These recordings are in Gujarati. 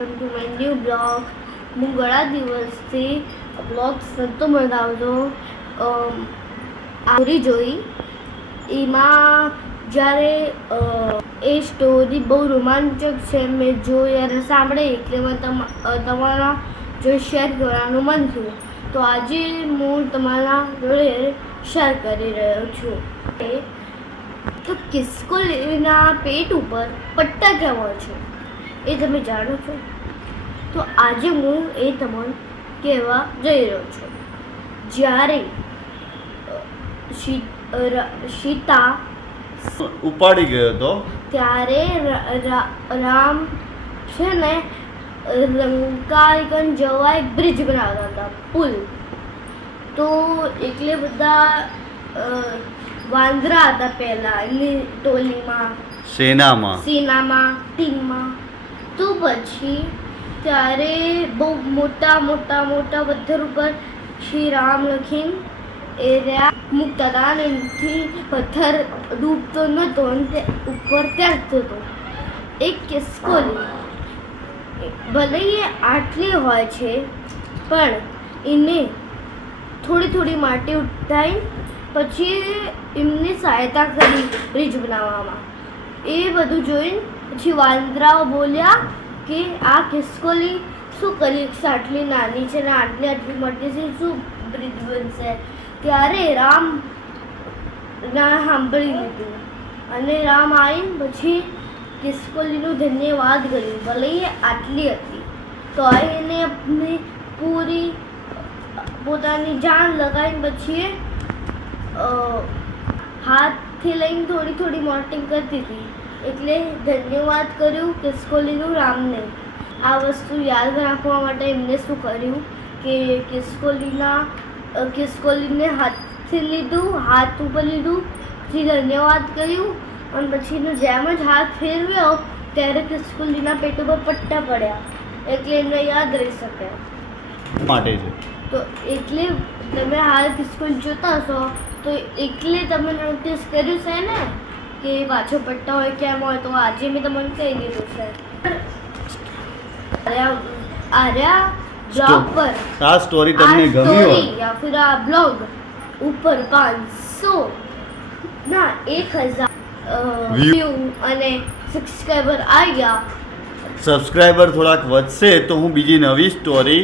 To my new blog. હું ઘણા દિવસથી બ્લોગ્સ નહોતો બનાવતો. સ્ટોરી જોઈ, એમાં જ્યારે એ સ્ટોરી બહુ રોમાંચક છે, મેં જોઈ અને સાંભળી એટલે મને તમારા જોડે શેર કરવાનું મન થયું. તો આજે હું તમારા જોડે શેર કરી રહ્યો છું. તો ખિસકોલીના પેટ ઉપર પટ્ટા કેમ હોય છે એ તમે જાણો છો? તો આજે હું એ તમને કહેવા જઈ રહ્યો છું. જ્યારે સીતા ઉપાડી ગયો હતો ત્યારે રામ છે ને લંકા જવા એક બ્રિજ બનાવતા હતા, પુલ. તો એટલે બધા વાંદરા હતા પહેલા એની ટોલીમાં, સેનામાં ટીમમાં. તો પછી ત્યારે બહુ મોટા પથ્થર ઉપર શ્રી રામ લખીને એ રહ્યા મૂકતા હતા અને એનાથી પથ્થર ડૂબતો નહોતો અને તે ઉપર તરતો હતો. એક ખિસકોલી ભલે એ આટલી હોય છે પણ એને થોડી માટી ઉઠાઈ પછી એમની સહાયતા કરી બ્રિજ બનાવવામાં. એ બધું જોઈને પછી વાંદરાઓ બોલ્યા કે આ ખિસકોલી શું કરી, આટલી નાની છે ને આટલી મોટી છે, શું બ્રિજ બનશે? ત્યારે રામ સાંભળી લીધું અને રામ આવીને પછી ખિસકોલીનું ધન્યવાદ કર્યું. ભલે એ આટલી હતી તો એને પૂરી પોતાની જાન લગાવીને પછી હાથથી લઈને થોડી મોટી કરતી હતી. એટલે ધન્યવાદ કર્યું ખિસકોલીનું રામને. આ વસ્તુ યાદ રાખવા માટે એમને શું કર્યું કે ખિસકોલીને હાથથી લીધું, હાથ ઉપર લીધું, પછી ધન્યવાદ કર્યું અને પછીનો જેમ જ હાથ ફેરવ્યો ત્યારે ખિસકોલીના પેટ ઉપર પટ્ટા પડ્યા. એટલે એમને યાદ રહી શકે માટે છે. તો એટલે તમે હાલ ખિસકોલી જોતા હશો તો એટલે તમે નોટિસ કર્યું છે ને કે પાછો પટ્ટા હોય કેમ હોય. તો આજે મેં તમને કહી દીધું છે. આર્યા બ્લોગ પર આ સ્ટોરી તમને ગમી હોય યા ફિર આ બ્લોગ ઉપર 500 ના 1000 વ્યૂ અને સબસ્ક્રાઇબર આવી ગયા. સબસ્ક્રાઇબર થોડાક વધશે તો હું બીજી નવી સ્ટોરી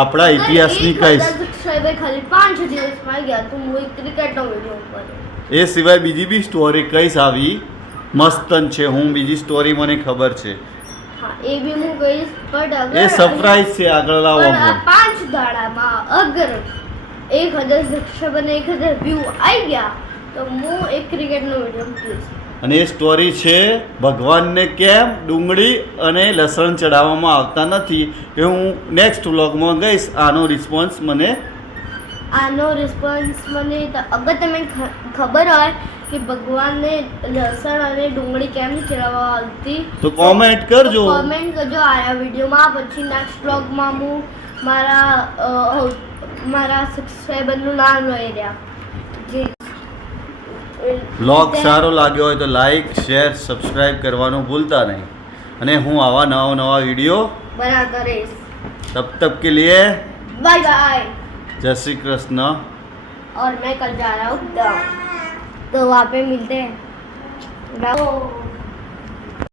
આપણા ઇતિહાસની કહીશ. સબસ્ક્રાઇબર ખાલી 5 દિવસમાં આવી ગયા તો હું એક ક્રિકેટનો વિડીયો ઉપર. એ સિવાય બીજી બી સ્ટોરી કહીશ, આવી મસ્તન છે. હું બીજી સ્ટોરી મને ખબર છે, હા એ બી હું કહીશ. પણ એ સરપ્રાઈઝ છે, આગળ લાવો. પણ 5 દાડામાં અગર 1000 સબસ્ક્રાઇબર અને 1000 વ્યૂ આવી ગયા તો હું એક ક્રિકેટનો વિડીયો મૂકીશ. અને એ સ્ટોરી છે ભગવાનને કેમ ડુંગળી અને લસણ ચડાવવામાં આવતા નથી એ હું નેક્સ્ટ વ્લોગમાં કહીશ. આનો રિસ્પોન્સ મને અગર તમને ખબર હોય કે ભગવાનને લસણ અને ડુંગળી કેમ ચડાવવા આવતી તો કોમેન્ટ કરજો. આ વિડીયોમાં. પછી નેક્સ્ટ વ્લોગમાં હું મારા સબસ્ક્રાઇબરનું નામ લઈ રહ્યા. જે વ્લોગ સારો લાગ્યો હોય તો લાઈક, શેર, સબસ્ક્રાઇબ કરવાનું ભૂલતા નહીં. અને હું આવા નવા વિડીયો બનાતા રહીશ. તબ કે लिए बाय बाय. जय श्री कृष्ण. और मैं कल जा रहा हूँ तो वहाँ पे मिलते हैं.